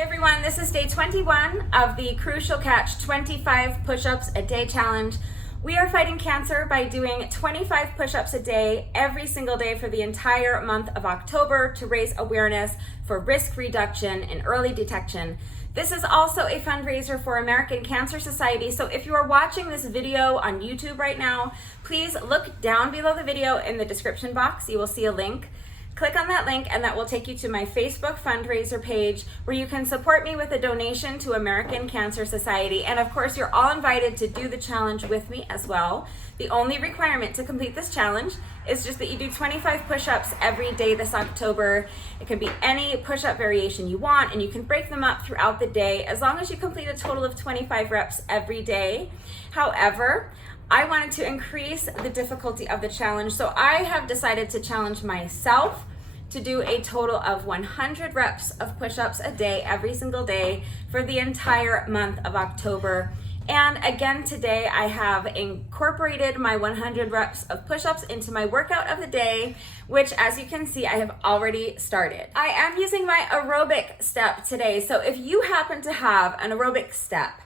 Hi everyone, this is day 21 of the Crucial Catch 25 push-ups a day challenge. We are fighting cancer by doing 25 push-ups a day every single day for the entire month of October to raise awareness for risk reduction and early detection. This is also a fundraiser for American Cancer Society, so if you are watching this video on YouTube right now, please look down below the video in the description box. You will see a link. Click on that link and that will take you to my Facebook fundraiser page where you can support me with a donation to American Cancer Society. And of course, you're all invited to do the challenge with me as well. The only requirement to complete this challenge is just that you do 25 push-ups every day this October. It can be any push-up variation you want, and you can break them up throughout the day as long as you complete a total of 25 reps every day. However, I wanted to increase the difficulty of the challenge, so I have decided to challenge myself to do a total of 100 reps of push-ups a day every single day for the entire month of October. And again today I have incorporated my 100 reps of push-ups into my workout of the day, which as you can see I have already started. I am using my aerobic step today, so if you happen to have an aerobic step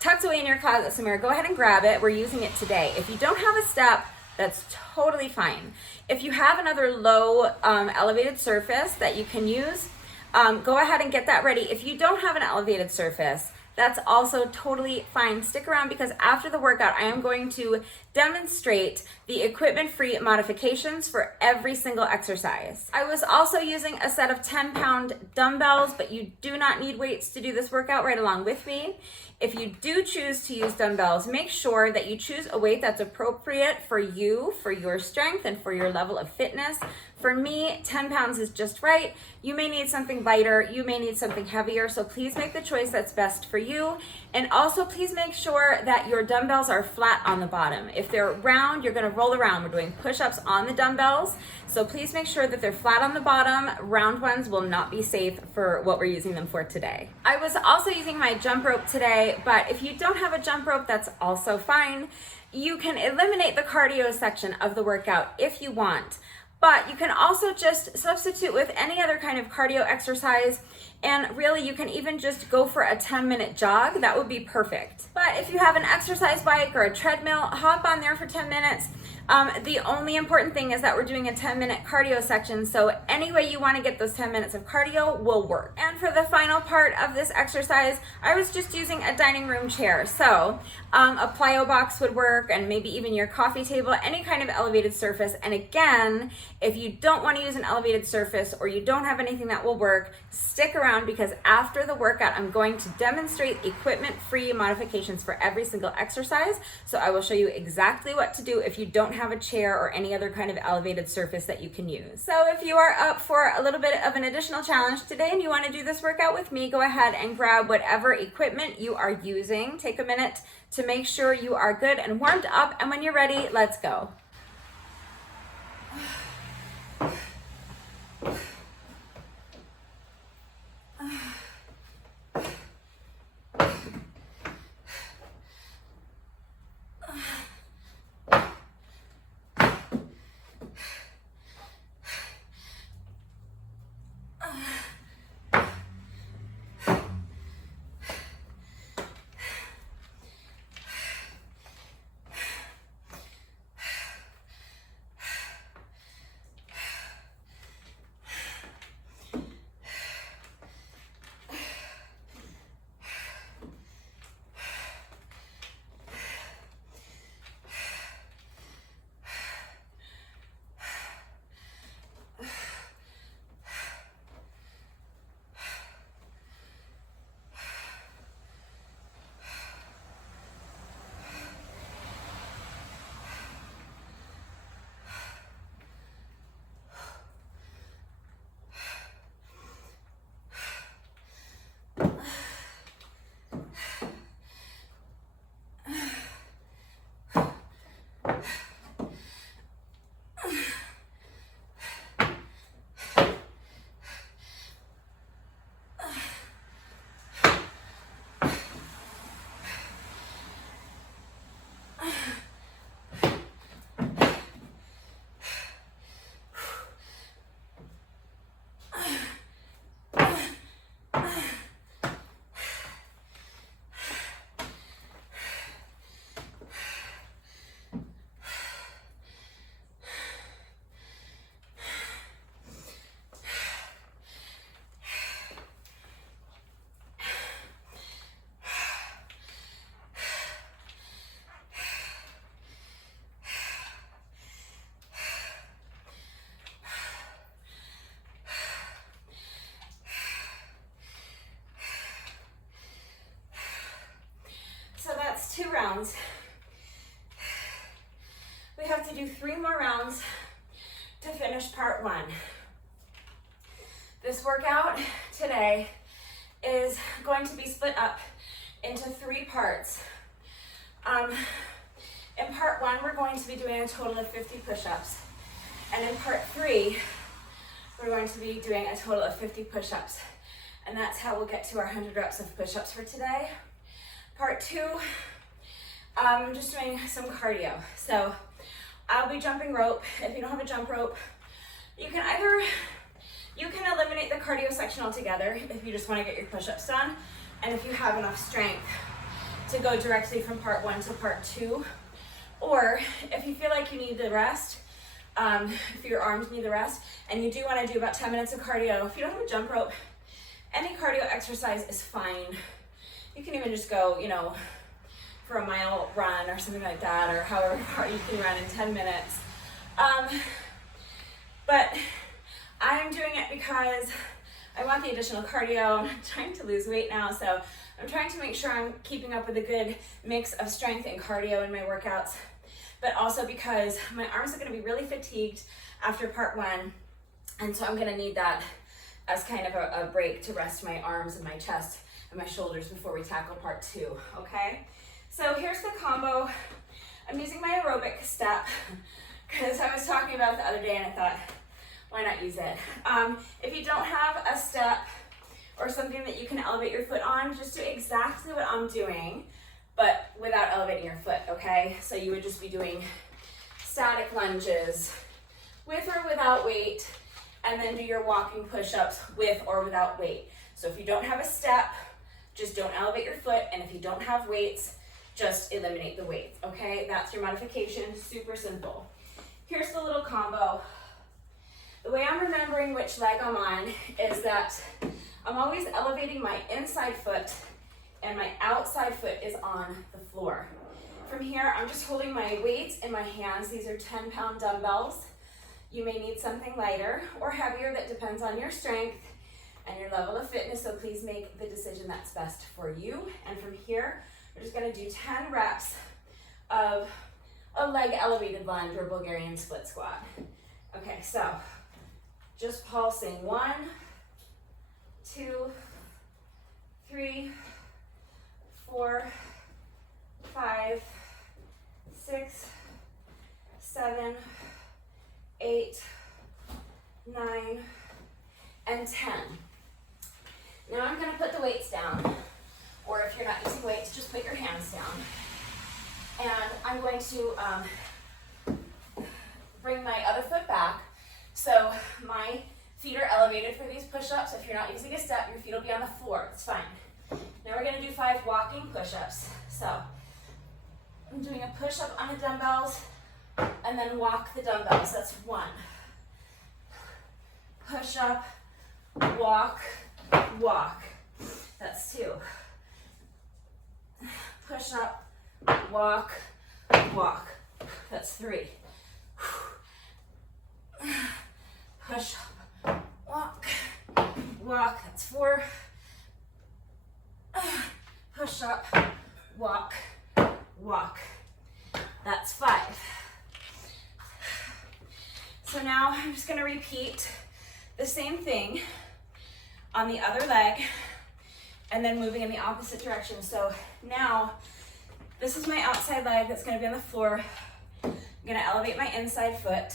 tucked away in your closet somewhere, go ahead and grab it. We're using it today. If you don't have a step, that's totally fine. If you have another low elevated surface that you can use, go ahead and get that ready. If you don't have an elevated surface, that's also totally fine. Stick around because after the workout, I am going to demonstrate the equipment-free modifications for every single exercise. I was also using a set of 10-pound dumbbells, but you do not need weights to do this workout right along with me. If you do choose to use dumbbells, make sure that you choose a weight that's appropriate for you, for your strength, and for your level of fitness. For me, 10 pounds is just right. You may need something lighter, you may need something heavier, so please make the choice that's best for you. And also please make sure that your dumbbells are flat on the bottom. If they're round, you're gonna roll around. We're doing push-ups on the dumbbells, so please make sure that they're flat on the bottom. Round ones will not be safe for what we're using them for today. I was also using my jump rope today, but if you don't have a jump rope, that's also fine. You can eliminate the cardio section of the workout if you want. But you can also just substitute with any other kind of cardio exercise, and really you can even just go for a 10-minute jog. That would be perfect. But if you have an exercise bike or a treadmill, hop on there for 10 minutes. The only important thing is that we're doing a 10-minute cardio section, so any way you want to get those 10 minutes of cardio will work. And for the final part of this exercise, I was just using a dining room chair. So a plyo box would work, and maybe even your coffee table, any kind of elevated surface. And again, if you don't want to use an elevated surface or you don't have anything that will work, stick around because after the workout, I'm going to demonstrate equipment-free modifications for every single exercise. So I will show you exactly what to do if you don't have a chair or any other kind of elevated surface that you can use. So if you are up for a little bit of an additional challenge today and you want to do this workout with me, go ahead and grab whatever equipment you are using. Take a minute to make sure you are good and warmed up, and when you're ready, let's go. rounds. We have to do 3 more rounds to finish part 1. This workout today is going to be split up into 3 parts. In part 1, we're going to be doing a total of 50 push-ups. And in part 3, we're going to be doing a total of 50 push-ups. And that's how we'll get to our 100 reps of push-ups for today. Part 2, I'm just doing some cardio. So I'll be jumping rope. If you don't have a jump rope, you can eliminate the cardio section altogether if you just want to get your push-ups done, and if you have enough strength to go directly from part 1 to part 2, or if you feel like you need the rest, if your arms need the rest, and you do want to do about 10 minutes of cardio, if you don't have a jump rope, any cardio exercise is fine. You can even just go, for a mile run or something like that, or however far you can run in 10 minutes. But I'm doing it because I want the additional cardio. I'm trying to lose weight now, so I'm trying to make sure I'm keeping up with a good mix of strength and cardio in my workouts, but also because my arms are going to be really fatigued after part 1, and so I'm going to need that as kind of a break to rest my arms and my chest and my shoulders before we tackle part 2, okay? So here's the combo. I'm using my aerobic step because I was talking about it the other day and I thought, why not use it? If you don't have a step or something that you can elevate your foot on, just do exactly what I'm doing, but without elevating your foot, okay? So you would just be doing static lunges with or without weight, and then do your walking push-ups with or without weight. So if you don't have a step, just don't elevate your foot, and if you don't have weights, just eliminate the weights, okay? That's your modification, super simple. Here's the little combo. The way I'm remembering which leg I'm on is that I'm always elevating my inside foot and my outside foot is on the floor. From here, I'm just holding my weights in my hands. These are 10-pound dumbbells. You may need something lighter or heavier, that depends on your strength and your level of fitness, so please make the decision that's best for you. And from here, we're just gonna do 10 reps of a leg elevated lunge or Bulgarian split squat. Okay, so just pulsing 1, 2, 3, 4, 5, 6, 7, 8, 9, and 10. Now I'm going to put the weights down, or if you're not using weights, just put your hands down. And I'm going to bring my other foot back, so my feet are elevated for these push-ups. If you're not using a step, your feet will be on the floor. It's fine. Now we're going to do 5 walking push-ups. So I'm doing a push-up on the dumbbells and then walk the dumbbells. That's 1. Push-up, walk, walk. That's 2. Push-up, walk, walk. That's 3. Push-up, walk, walk. That's 4. Push-up, walk, walk. That's 5. So now I'm just going to repeat the same thing on the other leg and then moving in the opposite direction. So now this is my outside leg that's going to be on the floor. I'm going to elevate my inside foot.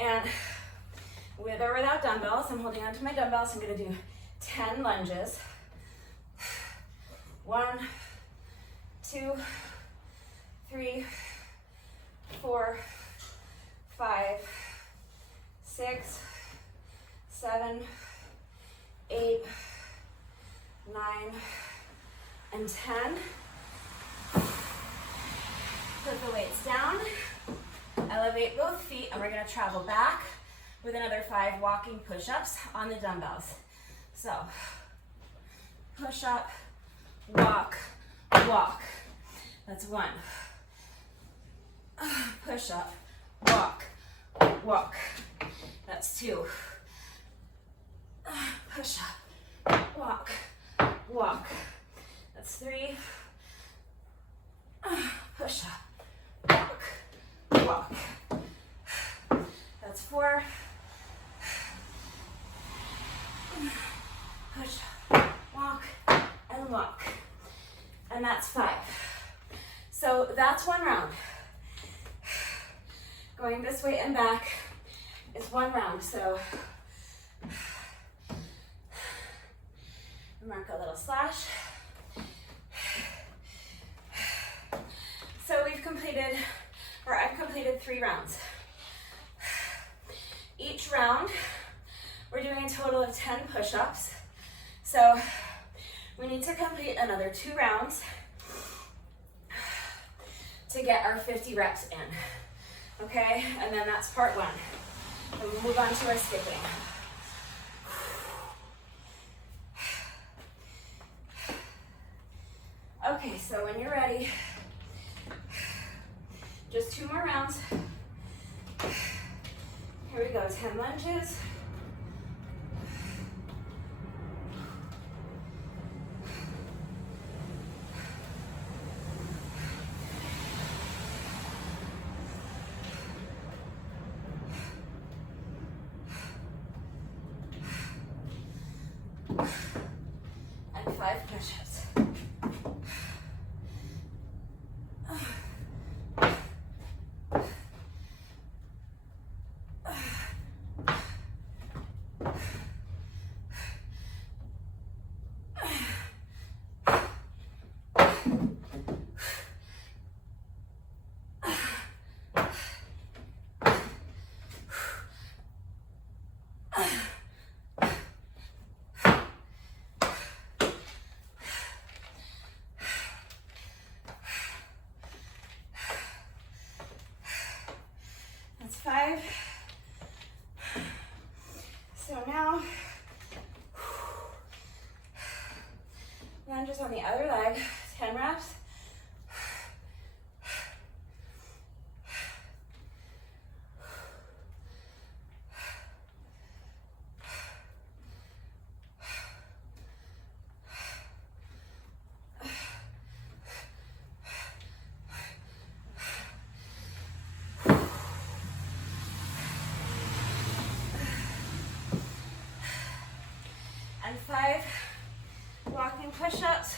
And with or without dumbbells, I'm holding onto my dumbbells. I'm going to do 10 lunges. 1, 2, 3, 4, 5, 6, 7, 8, 9, and 10. Put the weights down. Elevate both feet, and we're going to travel back with another 5 walking push-ups on the dumbbells. So, push up, walk, walk. That's 1. Push up, walk, walk. That's 2. push up, walk, walk. That's 3. Push up, walk, walk. That's 4. Push up, walk, and walk. And that's 5. So that's 1 round. Going this way and back is 1 round. So mark a little slash. So we've completed, or I've completed 3 rounds. Each round, we're doing a total of 10 push-ups. So we need to complete another 2 rounds to get our 50 reps in. Okay, and then that's part 1. And we'll move on to our skipping. Okay, so when you're ready, just 2 more rounds. Here we go, 10 lunges. And 5 push-ups. That's 5. So now, lunges on the other leg, 10 reps. And 5 walking push-ups.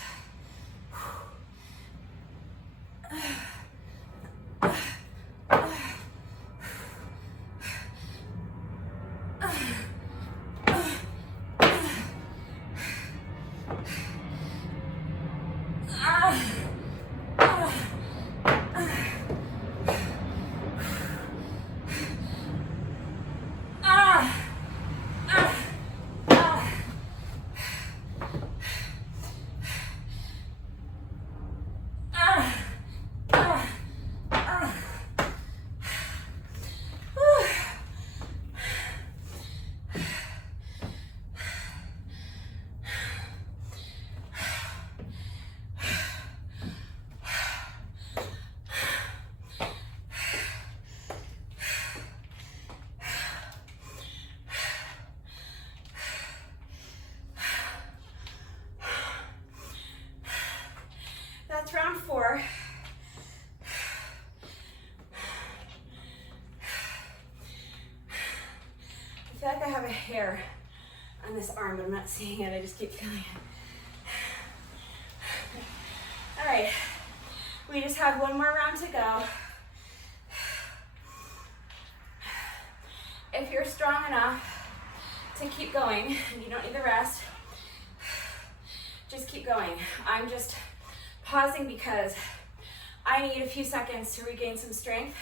That's round 4. I feel like I have a hair on this arm, but I'm not seeing it. I just keep feeling it. All right, we just have 1 more round to go. If you're strong enough to keep going, and you don't need the rest, just keep going. I'm just pausing because I need a few seconds to regain some strength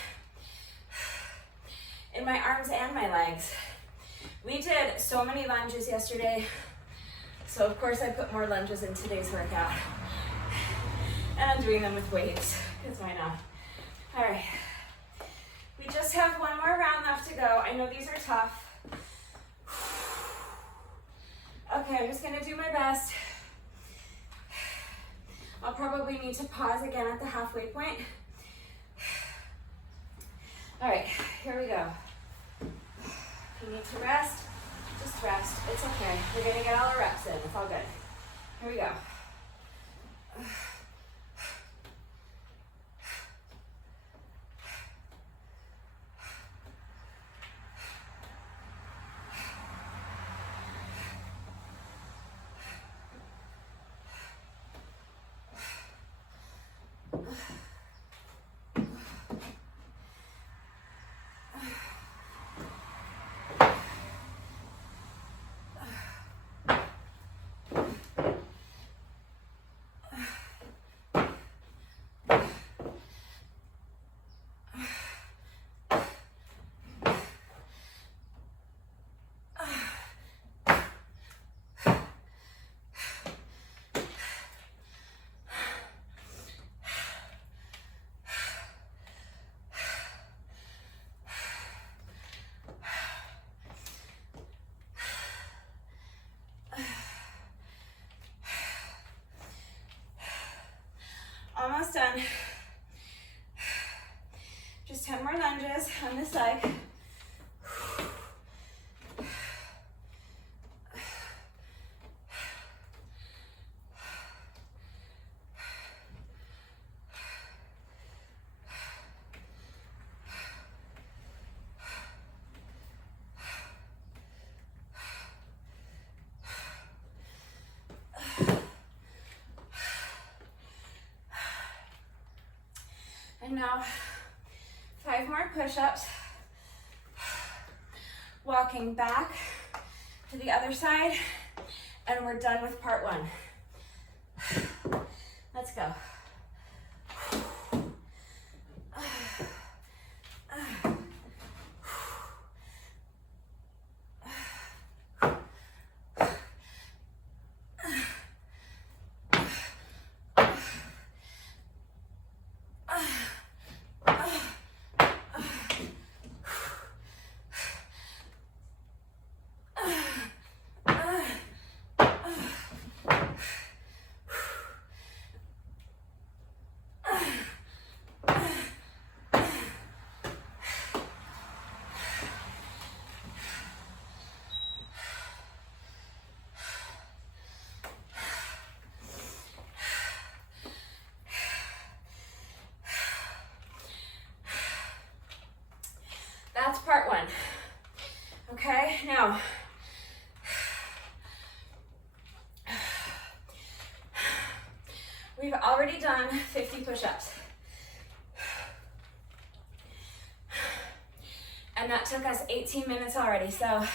in my arms and my legs. We did so many lunges yesterday, so of course I put more lunges in today's workout. And I'm doing them with weights, because why not? All right, we just have 1 more round left to go. I know these are tough. Okay, I'm just gonna do my best. I'll probably need to pause again at the halfway point. All right, here we go. If you need to rest, Just rest. It's okay. We're gonna get all our reps in. It's all good. Here we go. Almost done. Just 10 more lunges on this side. And now 5 more push-ups. Walking back to the other side, and we're done with part 1. Let's go. That's part 1. Okay, now we've already done 50 push-ups. And that took us 18 minutes already. So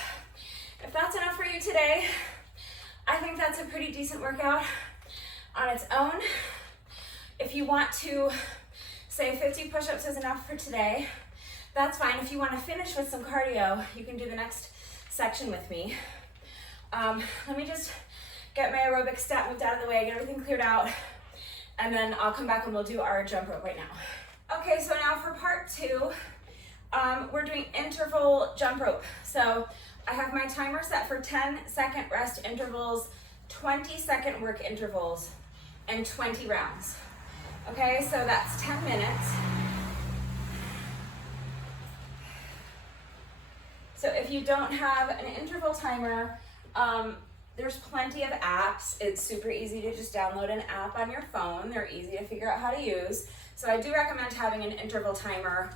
if that's enough for you today, I think that's a pretty decent workout on its own. If you want to say 50 push-ups is enough for today, that's fine. If you want to finish with some cardio, you can do the next section with me. Let me just get my aerobic stat moved out of the way, get everything cleared out, and then I'll come back and we'll do our jump rope right now. Okay, so now for part 2, we're doing interval jump rope. So I have my timer set for 10-second rest intervals, 20-second work intervals, and 20 rounds. Okay, so that's 10 minutes. So if you don't have an interval timer, there's plenty of apps. It's super easy to just download an app on your phone. They're easy to figure out how to use. So I do recommend having an interval timer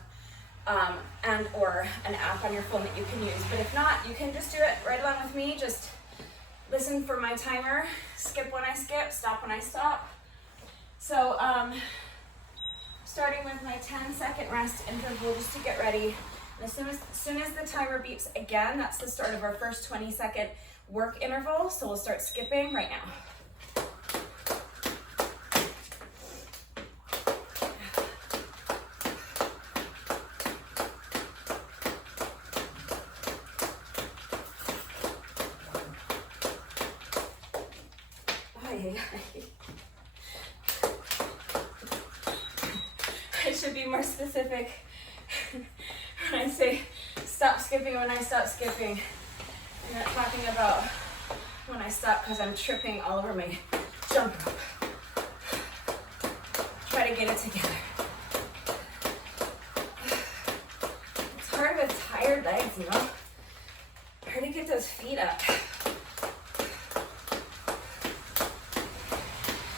and or an app on your phone that you can use. But if not, you can just do it right along with me. Just listen for my timer, skip when I skip, stop when I stop. So starting with my 10-second rest interval just to get ready. And as soon as the timer beeps again, that's the start of our first 20-second work interval. So we'll start skipping right now. I should be more specific when I say stop skipping when I stop skipping. I'm not talking about when I stop because I'm tripping all over my jump rope. Try to get it together. It's hard with tired legs, you know? All Try to get those feet up.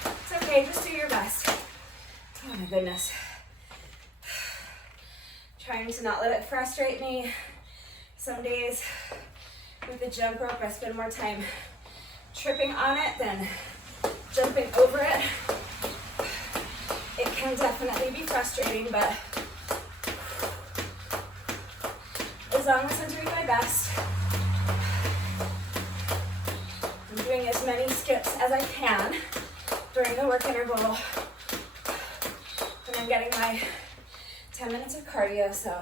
It's okay, just do your best. Oh my goodness. Trying to not let it frustrate me. Some days with the jump rope, I spend more time tripping on it than jumping over it. It can definitely be frustrating, but as long as I'm doing my best, I'm doing as many skips as I can during the work interval, and I'm getting my 10 minutes of cardio, so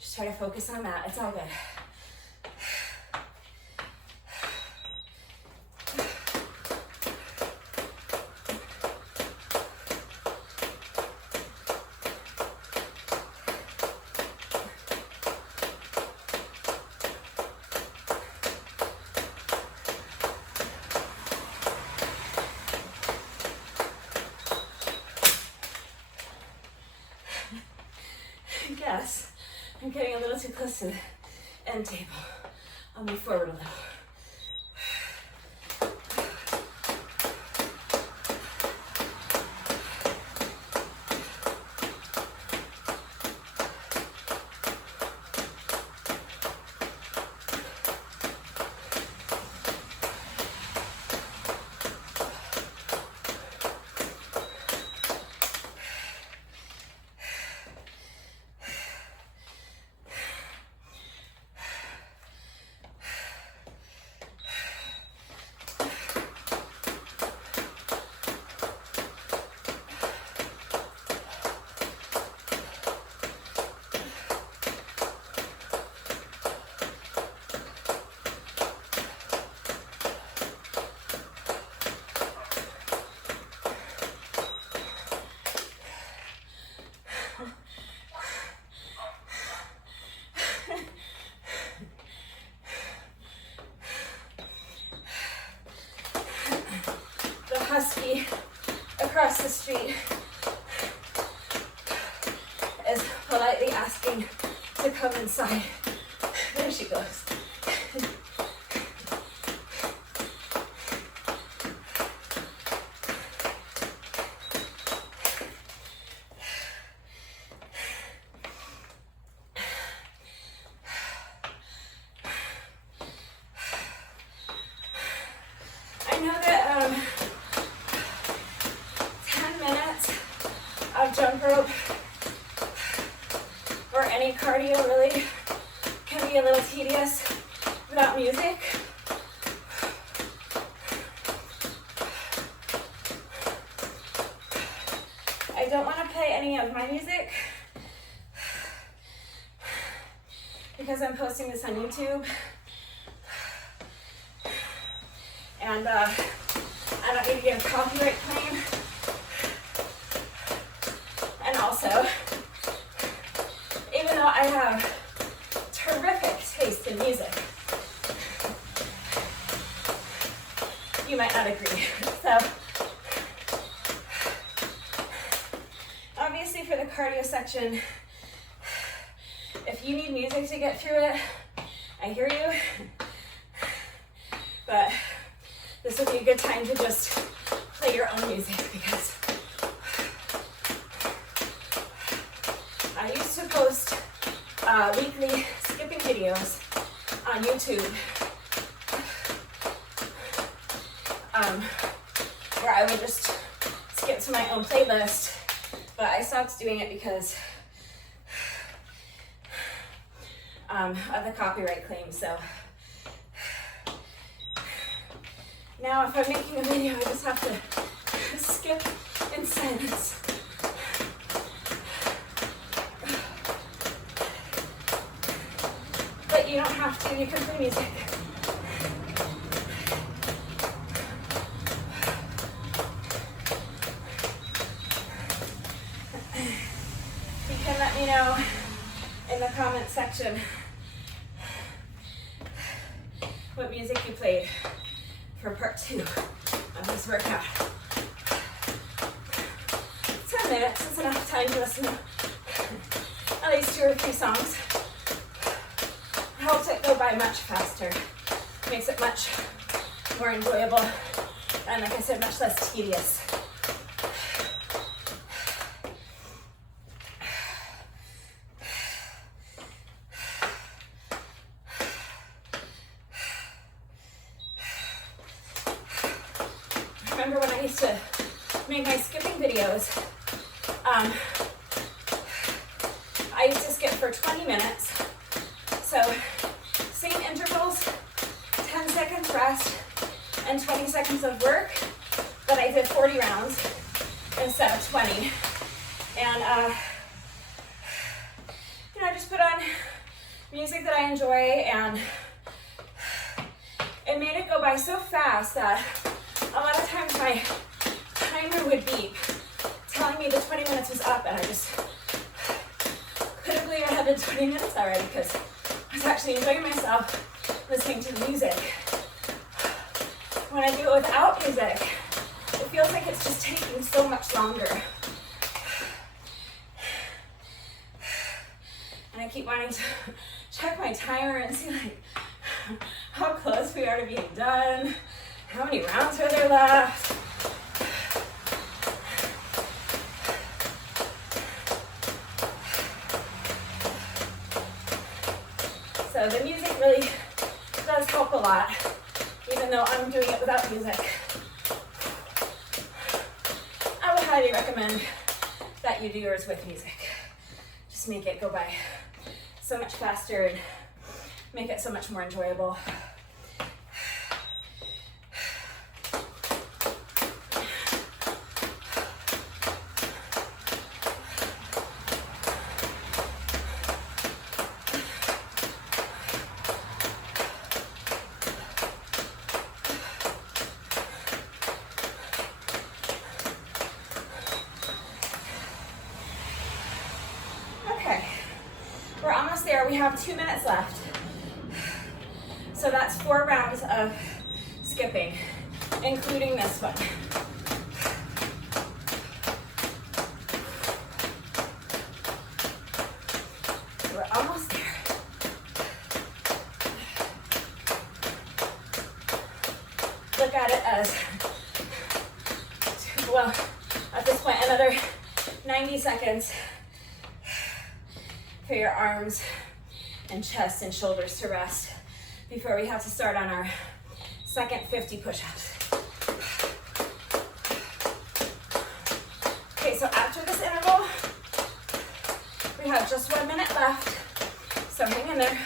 just try to focus on that. It's all good. Yes, I'm getting a little too close to the end table. I'll move forward a little. Husky across the street is politely asking to come inside. There she goes. I know that 10 minutes of jump rope or any cardio really can be a little tedious without music. I don't want to play any of my music because I'm posting this on YouTube, and I don't need to get a copyright claim. And also, even though I have terrific taste in music, you might not agree. So, obviously for the cardio section, if you need music to get through it, I hear you. But this would be a good time to just play your own music, because I used to post weekly skipping videos on YouTube where I would just skip to my own playlist, but I stopped doing it because of the copyright claim. So now if I'm making a video, I just have to skip in silence. But you don't have to, you can play music. You can let me know in the comment section what music you played for part 2 of this workout. 10 minutes is enough time to listen to at least 2 or 3 songs. helps it go by much faster. Makes it much more enjoyable and, like I said, much less tedious. Remember when I used to make my skipping videos, I used to skip for 20 minutes. So same intervals, 10 seconds rest, and 20 seconds of work, but I did 40 rounds instead of 20. And I just put on music that I enjoy, and it made it go by so fast that a lot of times my timer would beep, telling me the 20 minutes was up, and I just couldn't believe I had done 20 minutes already because I was actually enjoying myself listening to the music. When I do it without music, it feels like it's just taking so much longer. And I keep wanting to check my timer and see like how close we are to being done. How many rounds are there left? So the music really does help a lot, even though I'm doing it without music. I would highly recommend that you do yours with music. Just make it go by so much faster and make it so much more enjoyable. We're almost there. We have 2 minutes left. So that's 4 rounds of skipping, including this one. So we're almost there. Look at it as, well, at this point, another 90 seconds for your arms and chest and shoulders to rest before we have to start on our second 50 push-ups. Okay, so after this interval, we have just 1 minute left, so hang in there.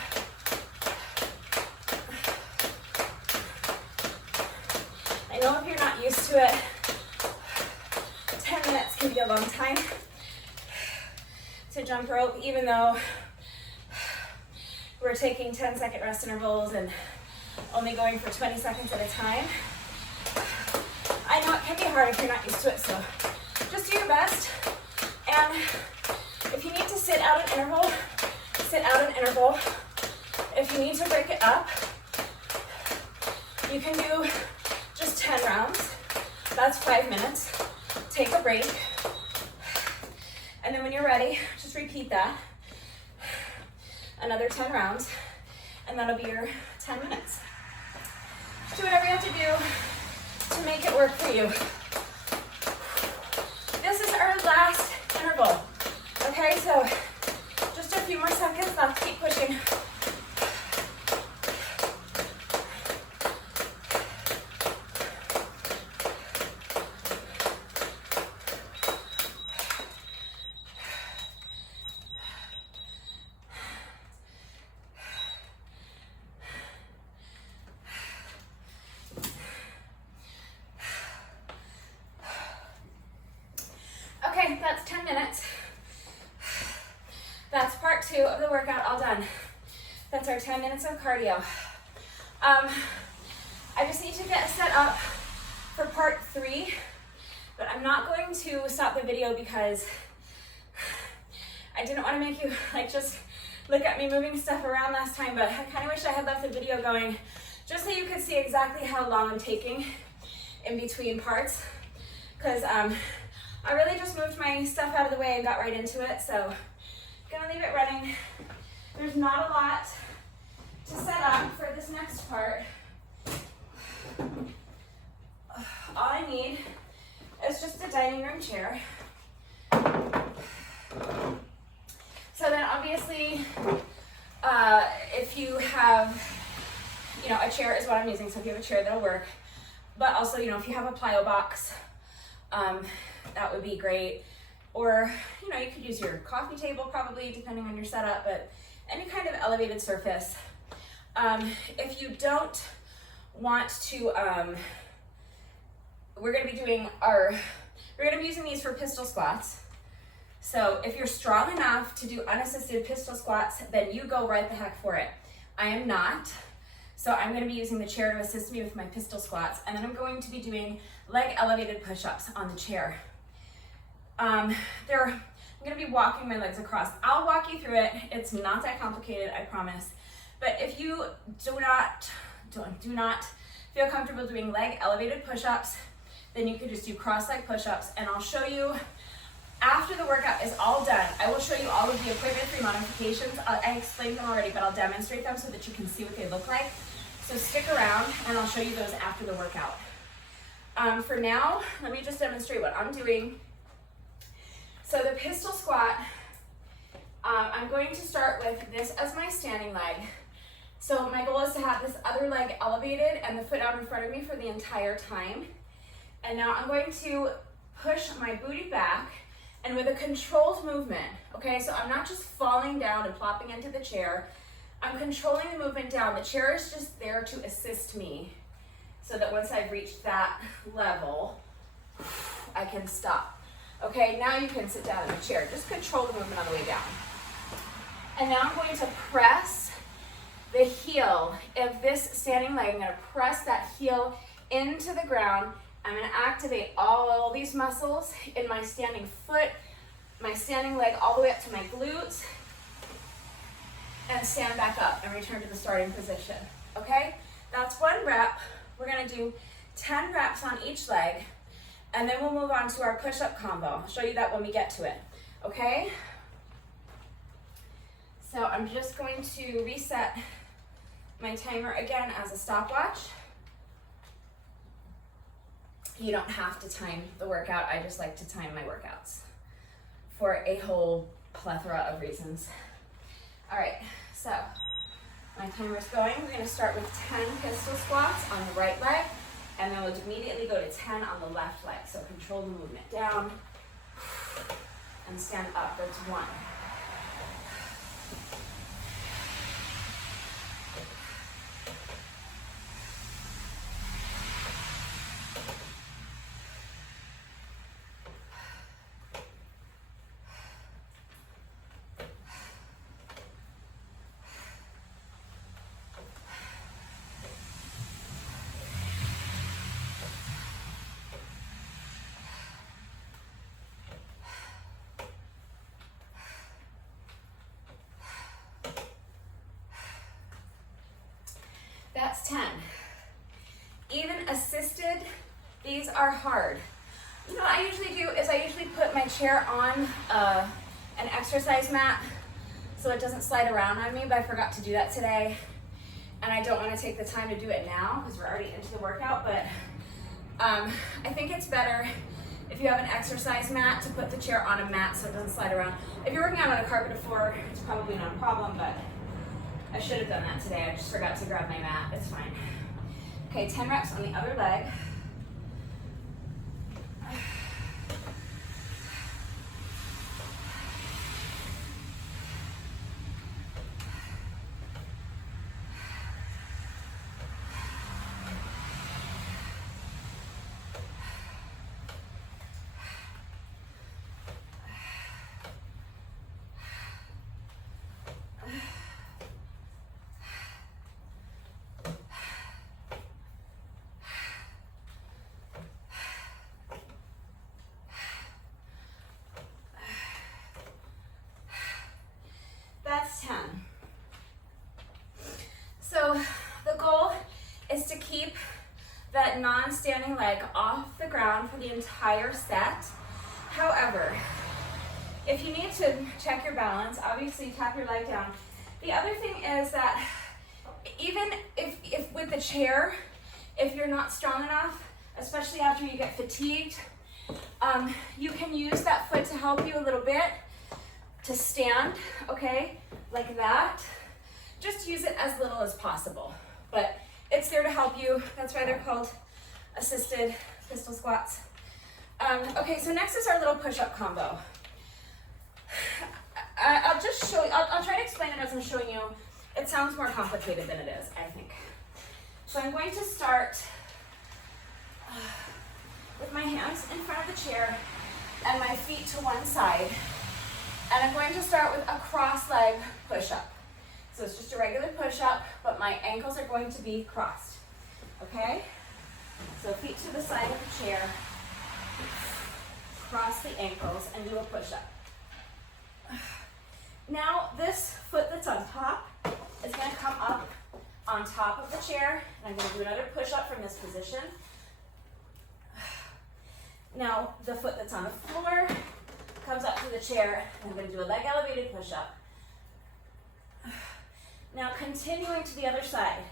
I know if you're not used to it, 10 minutes can be a long time to jump rope, even though we're taking 10-second rest intervals and only going for 20 seconds at a time. I know it can be hard if you're not used to it, so just do your best. And if you need to sit out an interval, sit out an interval. If you need to break it up, you can do just 10 rounds. That's 5 minutes. Take a break. And then when you're ready, just repeat that. Another 10 rounds, and that'll be your 10 minutes. Do whatever you have to do to make it work for you. This is our last interval. Okay, so just a few more seconds left. Keep pushing. Okay, that's 10 minutes. That's part 2 of the workout all done. That's our 10 minutes of cardio. I just need to get set up for part 3, but I'm not going to stop the video because I didn't want to make you like just look at me moving stuff around last time, but I kind of wish I had left the video going just so you could see exactly how long I'm taking in between parts, because I really just moved my stuff out of the way and got right into it, so I'm gonna leave it running. There's not a lot to set up for this next part, all I need is just a dining room chair. So then obviously, if you have, a chair is what I'm using, so if you have a chair, that'll work. But also, if you have a plyo box, that would be great. Or, you could use your coffee table probably, depending on your setup, but any kind of elevated surface. If you don't want to, we're gonna be using these for pistol squats. So if you're strong enough to do unassisted pistol squats, then you go right the heck for it. I am not. So I'm gonna be using the chair to assist me with my pistol squats, and then I'm going to be doing leg elevated push-ups on the chair. I'm gonna be walking my legs across. I'll walk you through it. It's not that complicated, I promise. But if you do not feel comfortable doing leg elevated push-ups, then you could just do cross-leg push-ups, and I'll show you after the workout is all done. I will show you all of the equipment-free modifications. I explained them already, but I'll demonstrate them so that you can see what they look like. So stick around, and I'll show you those after the workout. For now, let me just demonstrate what I'm doing. So the pistol squat, I'm going to start with this as my standing leg. So my goal is to have this other leg elevated and the foot out in front of me for the entire time. And now I'm going to push my booty back, and with a controlled movement, okay? So I'm not just falling down and plopping into the chair. I'm controlling the movement down. The chair is just there to assist me so that once I've reached that level, I can stop. Okay, now you can sit down in the chair. Just control the movement on the way down. And now I'm going to press the heel of this standing leg. I'm going to press that heel into the ground. I'm going to activate all these muscles in my standing foot, my standing leg, all the way up to my glutes, and stand back up and return to the starting position. Okay? That's one rep. We're going to do 10 reps on each leg, and then we'll move on to our push-up combo. I'll show you that when we get to it. Okay? So I'm just going to reset my timer again as a stopwatch. You don't have to time the workout. I just like to time my workouts for a whole plethora of reasons. All right, so my timer's going. We're gonna start with 10 pistol squats on the right leg, and then we'll immediately go to 10 on the left leg. So control the movement down and stand up. That's 1. That's 10. Even assisted, these are hard. What I usually do is I usually put my chair on an exercise mat so it doesn't slide around on me, but I forgot to do that today. And I don't want to take the time to do it now because we're already into the workout, but I think it's better if you have an exercise mat to put the chair on a mat so it doesn't slide around. If you're working out on a carpeted floor, it's probably not a problem, but I should have done that today. I just forgot to grab my mat. It's fine. Okay, 10 reps on the other leg. That's 10. So the goal is to keep that non-standing leg off the ground for the entire set. However, if you need to check your balance, obviously tap your leg down. The other thing is that even if with the chair, if you're not strong enough, especially after you get fatigued, you can use that foot to help you a little bit to stand, okay, like that. Just use it as little as possible, but it's there to help you. That's why they're called assisted pistol squats. Okay, so next is our little push-up combo. I'll just show you, I'll try to explain it as I'm showing you. It sounds more complicated than it is, I think. So I'm going to start with my hands in front of the chair and my feet to one side. And I'm going to start with a cross leg push-up. So it's just a regular push-up, but my ankles are going to be crossed, okay? So feet to the side of the chair, cross the ankles, and do a push-up. Now this foot that's on top is going to come up on top of the chair, and I'm going to do another push-up from this position. Now the foot that's on the floor comes up to the chair, and I'm going to do a leg elevated push-up. Now continuing to the other side,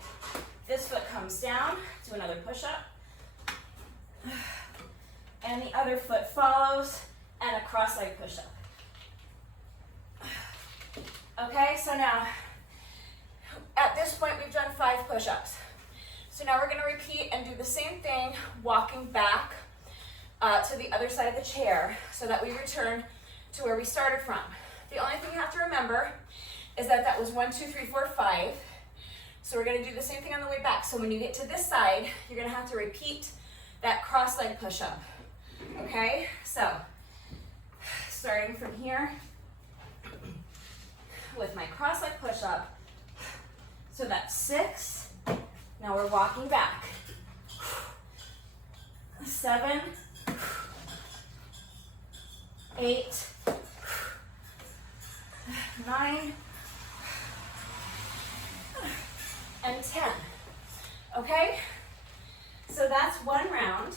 this foot comes down to another push-up, and the other foot follows, and a cross leg push-up. Okay, so now at this point we've done 5 push-ups. So now we're going to repeat and do the same thing, walking back to the other side of the chair so that we return to where we started from. The only thing you have to remember is that that was 1, 2, 3, 4, 5. So we're going to do the same thing on the way back. So when you get to this side, you're going to have to repeat that cross leg push-up. Okay, so starting from here with my cross leg push-up. So that's 6. Now we're walking back. 7, 8, 9, and 10. Okay? So that's one round.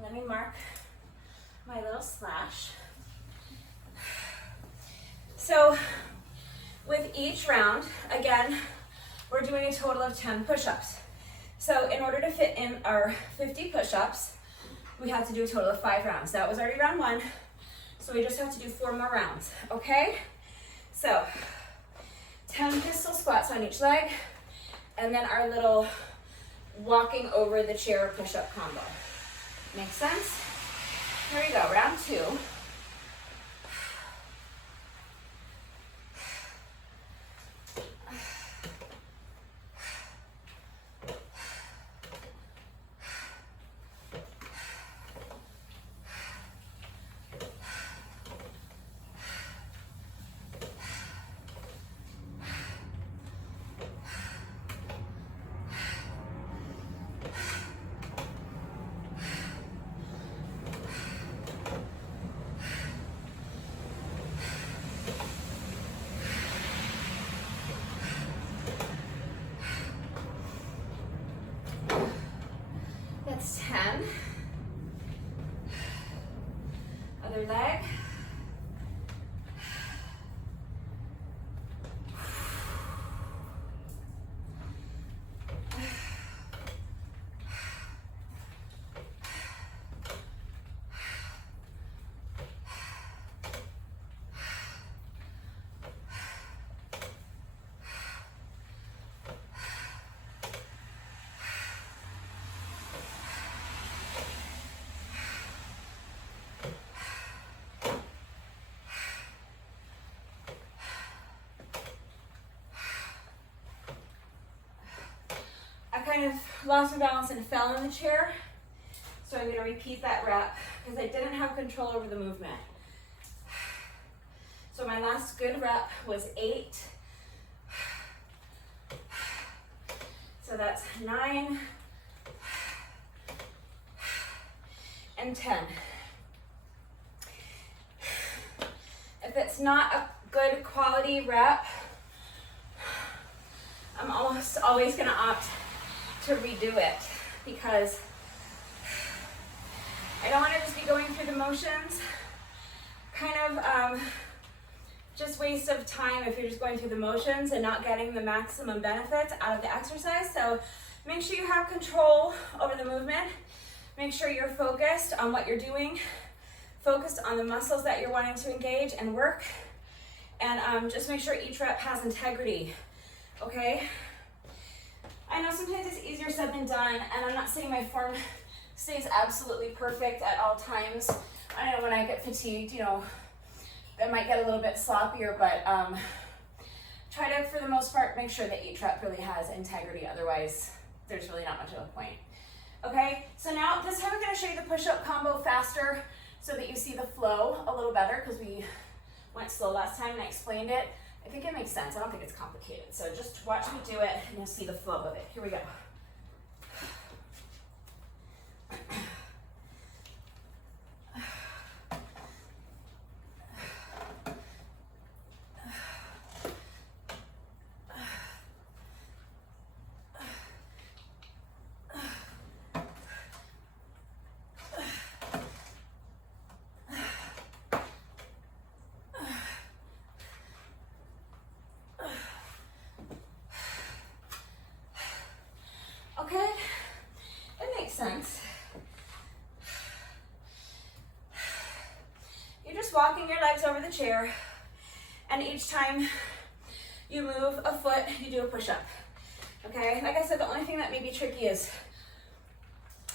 Let me mark my little slash. So with each round, again, we're doing a total of 10 push-ups. So in order to fit in our 50 push-ups, we have to do a total of 5 rounds. That was already round 1, so we just have to do 4 more rounds, okay? So 10 pistol squats on each leg, and then our little walking over the chair push-up combo. Make sense? Here we go, round 2. That's 10. Other leg. I kind of lost my balance and fell in the chair, so I'm going to repeat that rep because I didn't have control over the movement. So my last good rep was 8. So that's 9 and 10. If it's not a good quality rep, I'm almost always going to opt to redo it because I don't want to just be going through the motions, kind of just waste of time if you're just going through the motions and not getting the maximum benefits out of the exercise. So make sure you have control over the movement. Make sure you're focused on what you're doing, focused on the muscles that you're wanting to engage and work, and just make sure each rep has integrity, okay? I know sometimes it's easier said than done, and I'm not saying my form stays absolutely perfect at all times. I know when I get fatigued, you know, it might get a little bit sloppier, but try to, for the most part, make sure that each rep really has integrity. Otherwise, there's really not much of a point. Okay, so now this time we're going to show you the push-up combo faster so that you see the flow a little better, because we went slow last time and I explained it. I think it makes sense. I don't think it's complicated. So just watch me do it and you'll see the flow of it. Here we go. Okay, it makes sense. You're just walking your legs over the chair, and each time you move a foot, you do a push-up. Okay, like I said, the only thing that may be tricky is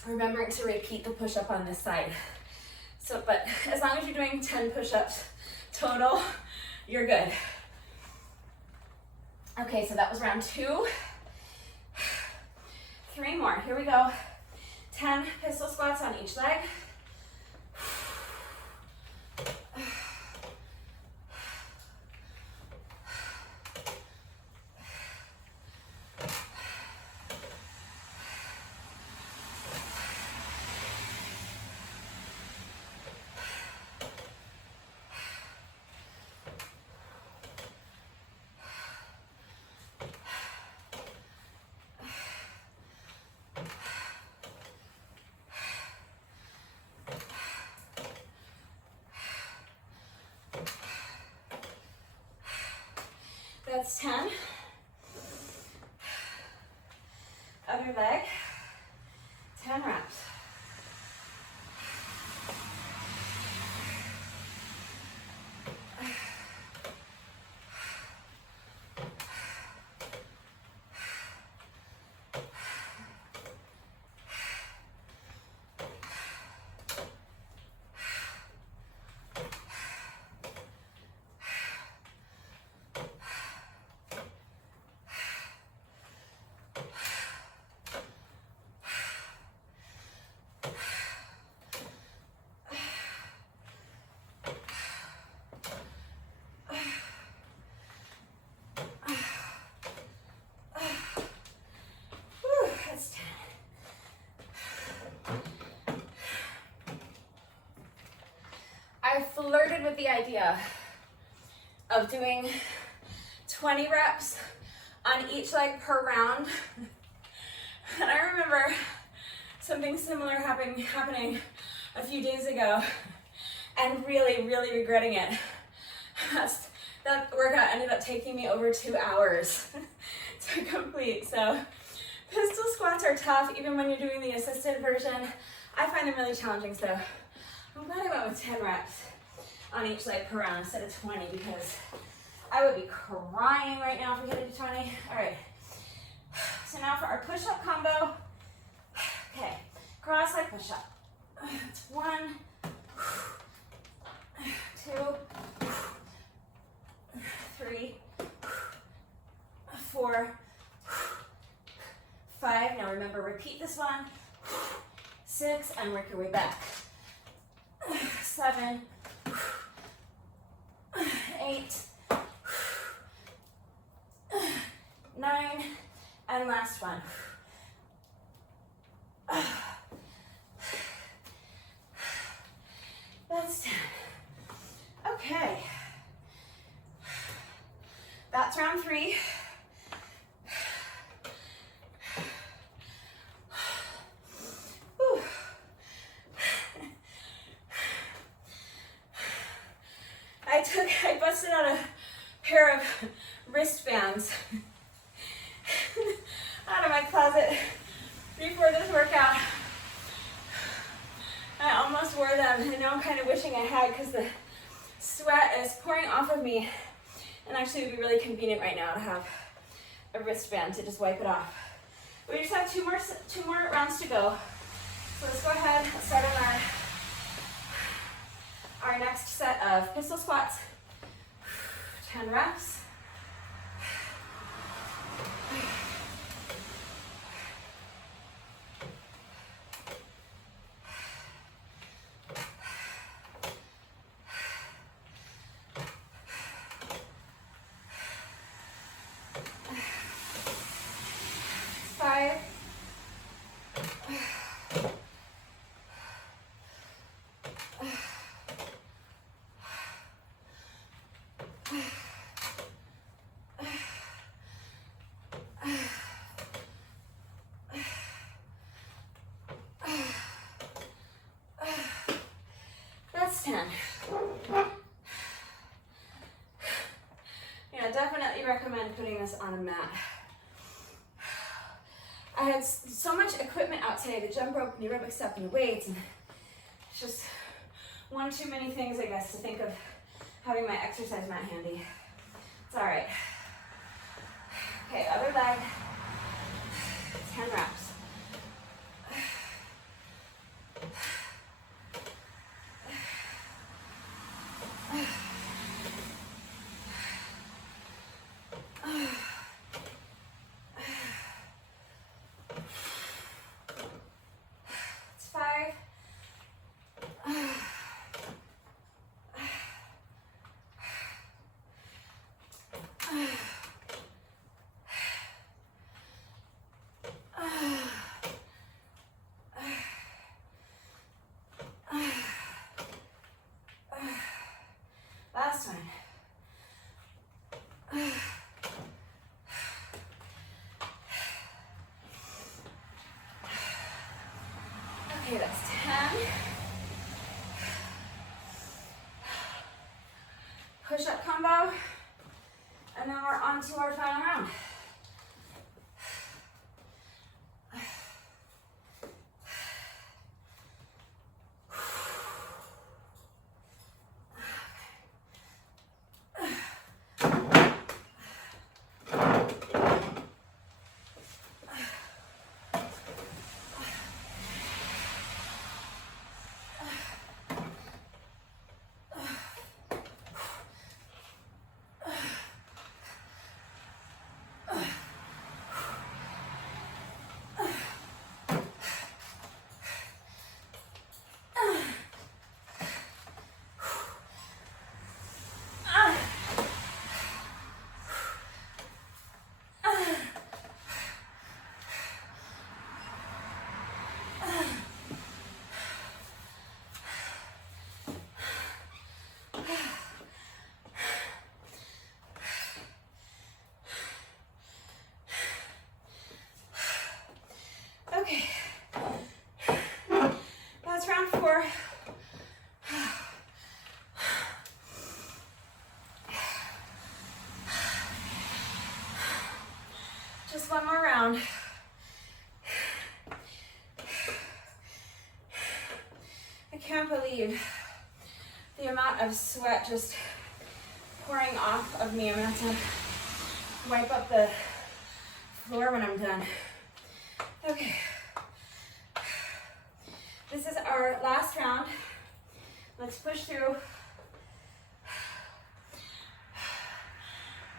remembering to repeat the push-up on this side. So, but as long as you're doing 10 push-ups total, you're good. Okay, so that was round 2. 3 more, here we go. 10 pistol squats on each leg. That's 10. Other leg, 10 reps. I flirted with the idea of doing 20 reps on each leg per round. And I remember something similar happening a few days ago and really regretting it. That workout ended up taking me over 2 hours to complete. So pistol squats are tough even when you're doing the assisted version. I find them really challenging, so I'm glad I went with 10 reps on each leg per round instead of 20, because I would be crying right now if we hit it to 20. All right, so now for our push-up combo. Okay, cross leg push-up. It's 1, 2, 3, 4, 5. Now remember, repeat this one. 6, and work your way back. 7, 8, 9, and last one. That's 10. Okay. That's round 3. I busted out pair of wristbands out of my closet before this workout. I almost wore them, and now I'm kind of wishing I had because the sweat is pouring off of me. And actually it would be really convenient right now to have a wristband to just wipe it off. We just have two more rounds to go. So let's go ahead and start on our next set of pistol squats. 10 reps. That's 10. Yeah, definitely recommend putting this on a mat. I had so much equipment out today, the jump rope and the aerobic step and the weights, and it's just one too many things, I guess, to think of having my exercise mat handy. It's all right. Okay, other leg, 10 reps. It's 5. Last one. Okay, that's 10. Push-up combo, and then we're on to our final round. Okay, that's round 4. Just one more round. I can't believe the amount of sweat just pouring off of me. I'm gonna have to wipe up the floor when I'm done. Okay, this is our last round. Let's push through.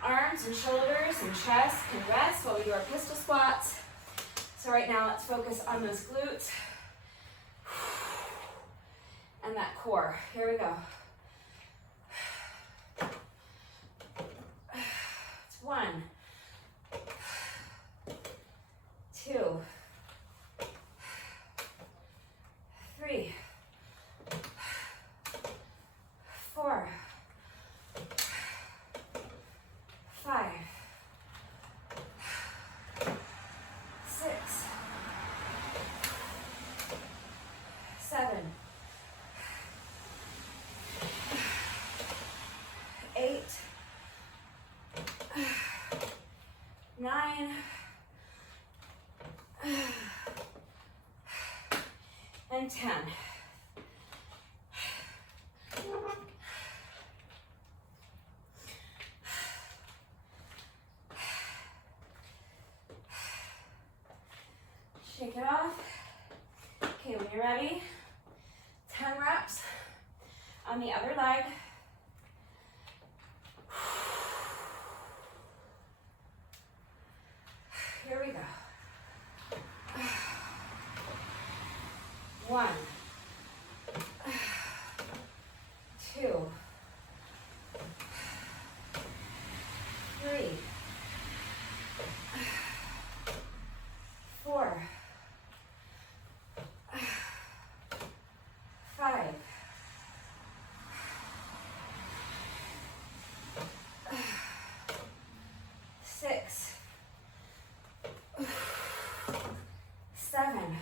Arms and shoulders and chest can rest while we do our pistol squats. So right now let's focus on those glutes and that core. Here we go. It's 1, 2, 3, 4, 5, 6, 7, 9, and 10. Shake it off. Okay, when you're ready, 10 reps on the other leg. Here we go. 1, 2, 3, 4, 5, 6, 7,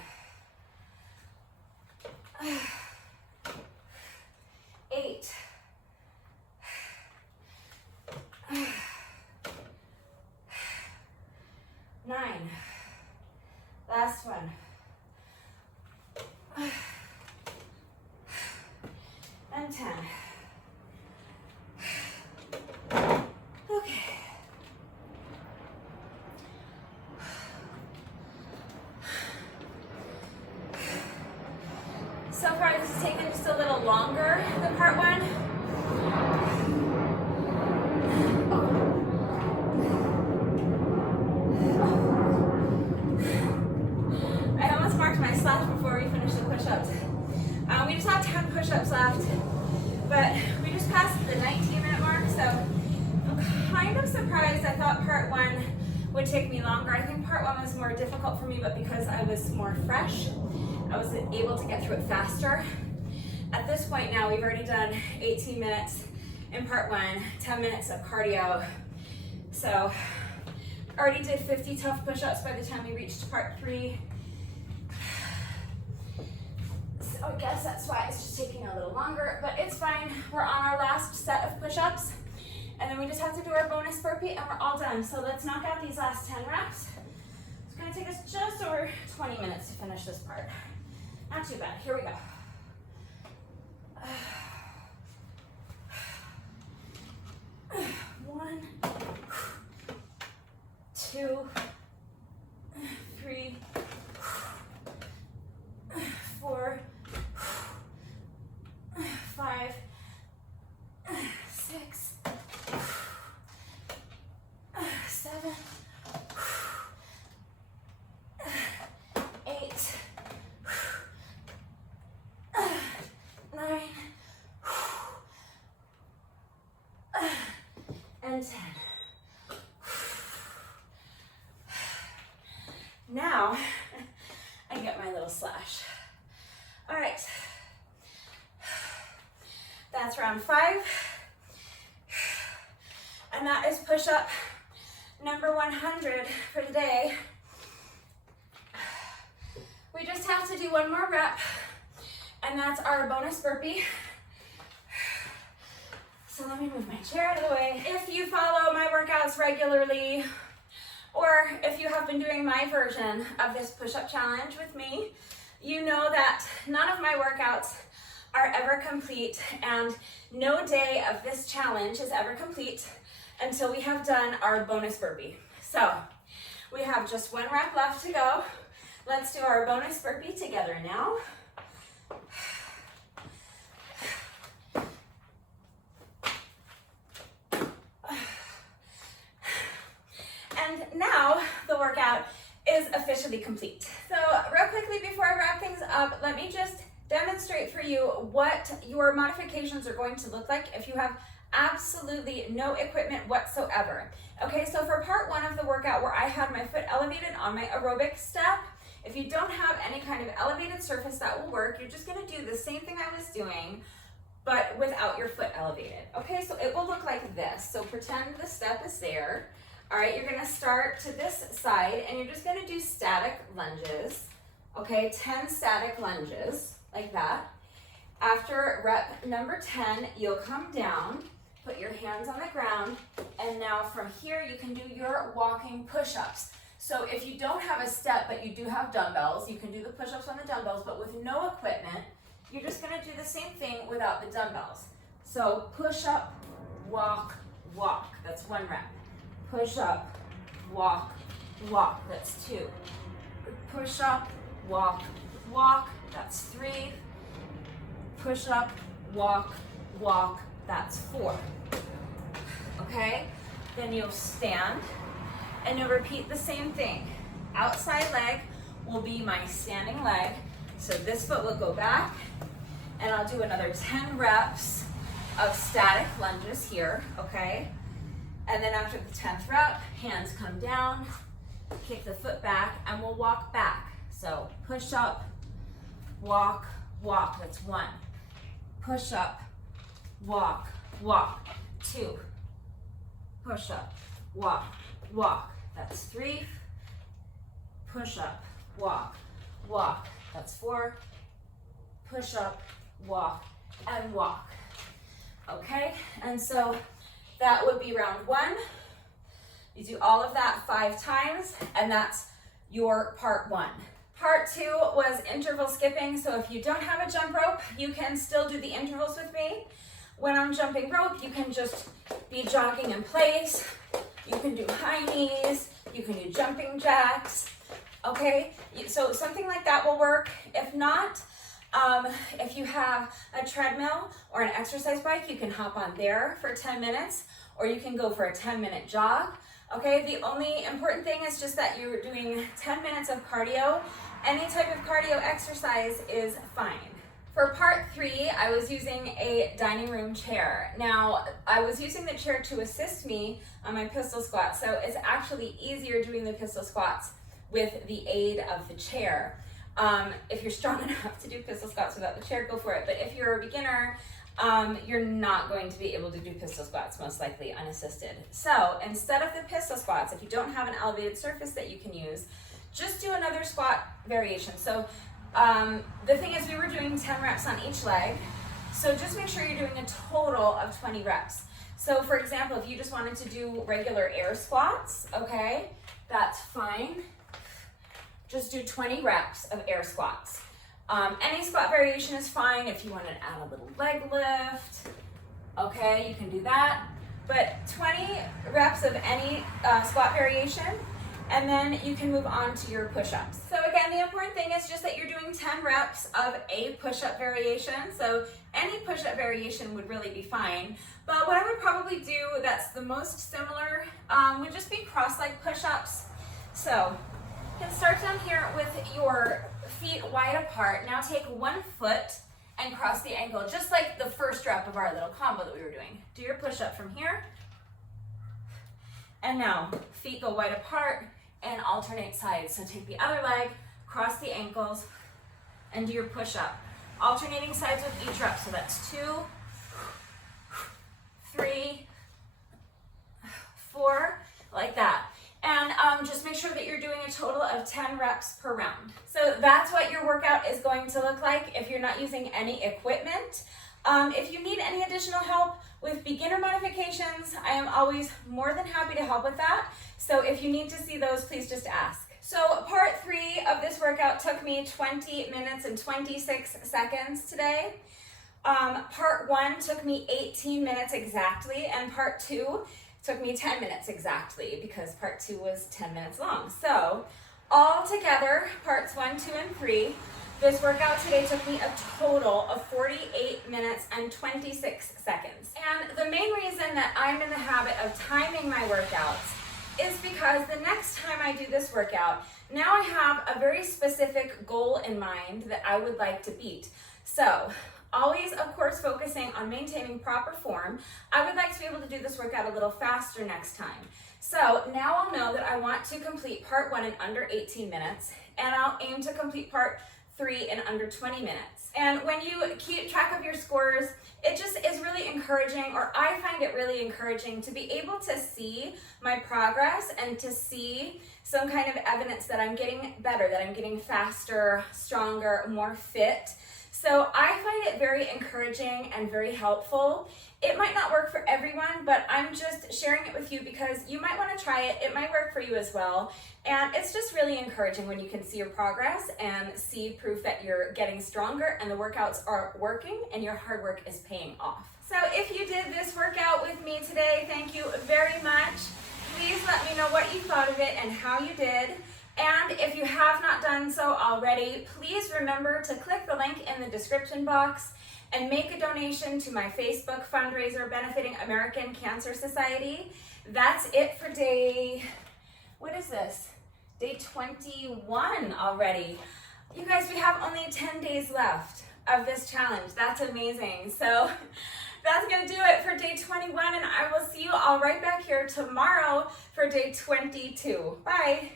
8, 9, last one, and 10. Okay. So far this is taking just a little longer than part 1. I almost marked my slash before we finished the push-ups. We just have 10 push-ups left, but we just passed the 19-minute mark, so I'm kind of surprised. I thought part 1 would take me longer. I think part 1 was more difficult for me, but because I was more fresh, I was able to get through it faster. At this point now, we've already done 18 minutes in part 1, 10 minutes of cardio. So already did 50 tough push-ups by the time we reached part 3. So I guess that's why it's just taking a little longer, but it's fine. We're on our last set of push-ups, and then we just have to do our bonus burpee and we're all done. So let's knock out these last 10 reps. It's gonna take us just over 20 minutes to finish this part. Not too bad, here we go. 1, 2, 3, 4, 5, 6, 7, 8, 9, and 10. Now, I get my little slash. All right, that's round 5. And that is push-up number 100 for the day. We just have to do one more rep, and that's our bonus burpee. So let me move my chair out of the way. If you follow my workouts regularly, or if you have been doing my version of this push-up challenge with me, you know that none of my workouts are ever complete, and no day of this challenge is ever complete until we have done our bonus burpee. So we have just one rep left to go. Let's do our bonus burpee together now. And now the workout is officially complete. So real quickly before I wrap things up, let me just demonstrate for you what your modifications are going to look like if you have absolutely no equipment whatsoever. Okay, so for part 1 of the workout where I had my foot elevated on my aerobic step, if you don't have any kind of elevated surface that will work, you're just gonna do the same thing I was doing, but without your foot elevated. Okay, so it will look like this. So pretend the step is there. All right, you're gonna start to this side and you're just gonna do static lunges. Okay, 10 static lunges, like that. After rep number 10, you'll come down Put your hands on the ground, and now from here you can do your walking push-ups. So if you don't have a step but you do have dumbbells, you can do the push-ups on the dumbbells, but with no equipment, you're just gonna do the same thing without the dumbbells. So push up, walk, walk, that's 1 rep. Push up, walk, walk, that's 2. Push up, walk, walk, that's 3. Push up, walk, walk, that's 4. Okay? Then you'll stand and you'll repeat the same thing. Outside leg will be my standing leg. So this foot will go back, and I'll do another 10 reps of static lunges here, okay? And then after the 10th rep, hands come down, kick the foot back, and we'll walk back. So push up, walk, walk, that's 1. Push up, walk, walk, 2. Push up, walk, walk, that's 3. Push up, walk, walk, that's 4. Push up, walk, and walk. Okay, and so that would be round 1. You do all of that 5 times, and that's your part 1. Part 2 was interval skipping, so if you don't have a jump rope, you can still do the intervals with me. When I'm jumping rope, you can just be jogging in place. You can do high knees, you can do jumping jacks, okay? So something like that will work. If not, if you have a treadmill or an exercise bike, you can hop on there for 10 minutes, or you can go for a 10-minute jog. Okay, the only important thing is just that you're doing 10 minutes of cardio. Any type of cardio exercise is fine. For part 3, I was using a dining room chair. Now, I was using the chair to assist me on my pistol squats, so it's actually easier doing the pistol squats with the aid of the chair. If you're strong enough to do pistol squats without the chair, go for it. But if you're a beginner, you're not going to be able to do pistol squats, most likely unassisted. So instead of the pistol squats, if you don't have an elevated surface that you can use, just do another squat variation. So the thing is, we were doing 10 reps on each leg. So just make sure you're doing a total of 20 reps. So for example, if you just wanted to do regular air squats, okay, that's fine. Just do 20 reps of air squats. Any squat variation is fine. If you want to add a little leg lift, okay, you can do that. But 20 reps of any squat variation, and then you can move on to your push-ups. So again, the important thing is just that you're doing 10 reps of a push-up variation. So any push-up variation would really be fine. But what I would probably do that's the most similar would just be cross-leg push-ups. So you can start down here with your feet wide apart. Now take 1 foot and cross the ankle, just like the first rep of our little combo that we were doing. Do your push-up from here. And now feet go wide apart and alternate sides. So take the other leg, cross the ankles, and do your push-up. Alternating sides with each rep. So that's 2, 3, 4, like that. And just make sure that you're doing a total of 10 reps per round. So that's what your workout is going to look like if you're not using any equipment. If you need any additional help with beginner modifications, I am always more than happy to help with that. So if you need to see those, please just ask. So part 3 of this workout took me 20 minutes and 26 seconds today. Part 1 took me 18 minutes exactly, and part 2 took me 10 minutes exactly because part 2 was 10 minutes long. So all together, parts 1, 2, and 3, this workout today took me a total of 48 minutes and 26 seconds. And the main reason that I'm in the habit of timing my workouts is because the next time I do this workout, now I have a very specific goal in mind that I would like to beat. So always, of course, focusing on maintaining proper form. I would like to be able to do this workout a little faster next time. So now I'll know that I want to complete part 1 in under 18 minutes, and I'll aim to complete part 3 in under 20 minutes. And when you keep track of your scores, it just is really encouraging, or I find it really encouraging to be able to see my progress and to see some kind of evidence that I'm getting better, that I'm getting faster, stronger, more fit. So I find it very encouraging and very helpful. It might not work for everyone, but I'm just sharing it with you because you might want to try it. It might work for you as well. And it's just really encouraging when you can see your progress and see proof that you're getting stronger and the workouts are working and your hard work is paying off. So if you did this workout with me today, thank you very much. Please let me know what you thought of it and how you did. And if you have not done so already, please remember to click the link in the description box and make a donation to my Facebook fundraiser benefiting American Cancer Society. That's it for day, what is this? Day 21 already. You guys, we have only 10 days left of this challenge. That's amazing. So that's gonna do it for day 21, and I will see you all right back here tomorrow for day 22. Bye.